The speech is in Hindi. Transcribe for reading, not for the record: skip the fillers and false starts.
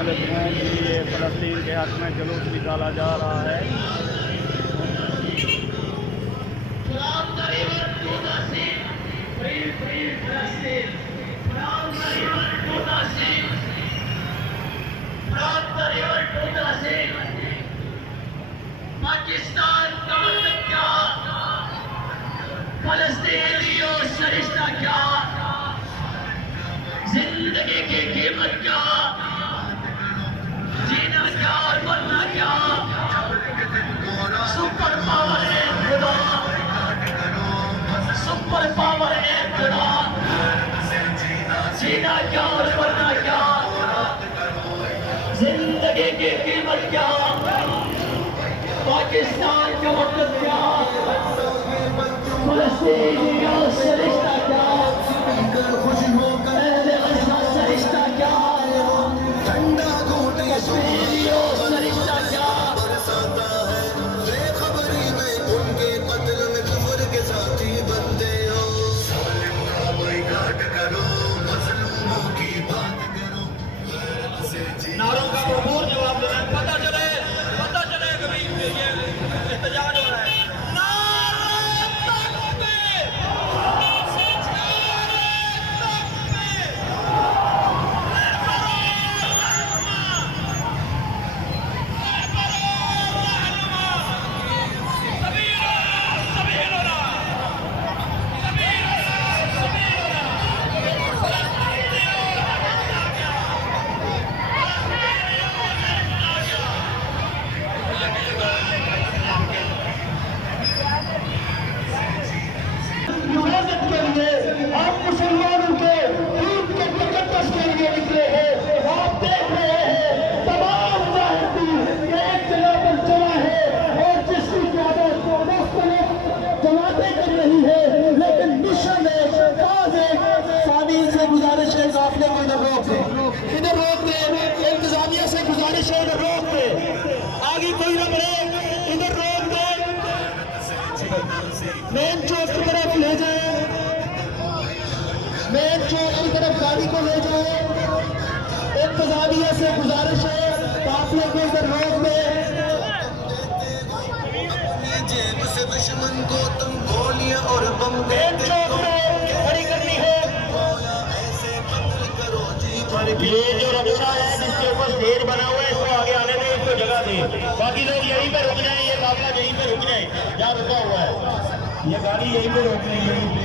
मजलूमों के लिए फ़लस्तीन के हक़ में जुलूस निकाला जा रहा है। पाकिस्तान का मतलब क्या, फ़लस्तीनियों से रिश्ता क्या, जिंदगी की कीमत क्या, जीना क्या और मरना क्या। सुपर पावर है खुदा, सुपर पावर है खुदा, जीना क्या और मरना क्या, जिंदगी की कीमत क्या, पाकिस्तान का मतलब क्या, फ़लस्तीनियों से रिश्ता क्या, अहले गज़ा से रिश्ता क्या, कश्मीरियों से रिश्ता क्या। बेखबरी में उनके कत्ल में कुफर के साथी बनते हो। जालिम का बॉयकॉट करो, मजलूमों की बात करो। नारों का भरपूर जवाब देना, पता चले कभी ये एहतजाज हो रहा है। हिफाजत के लिए आप मुसलमानों के ईद के तकद्दुस के लिए निकले हैं। आप देख रहे हैं तमाम मुजाहिदीन एक जगह पर जमा है और जिसकी क़यादत मुख्तलिफ जमातें कर रही है, लेकिन मिशन है काज है। सानी से गुजारिश है काफिले को इधर रोक दे, इधर रोक दे, इंतजामिया से गुजारिश है इधर रोक दे, आगे कोई न बढ़े, इधर रोक दे, मेन चौक की तरफ ले जाए, मेन चौक की तरफ गाड़ी को ले जाए। इंतजामिया से गुजारिश है काफिले को इधर रोक दे। अपनी जेब से दुश्मन को तुम गोलियां और बम मेन चौक में खड़ी करनी है। ऐसे कत्ल करो जी भर के। ये जो रक्षा है जिसके ऊपर स्टेज बना हुआ है, इसको आगे आने दें, इसको जगह दें, बाकी लोग यहीं पे रुक जाएं, ये काफिला यहीं पे रुक जाए, जहाँ रुका हुआ है, ये गाड़ी यहीं पे रोक लेंगे।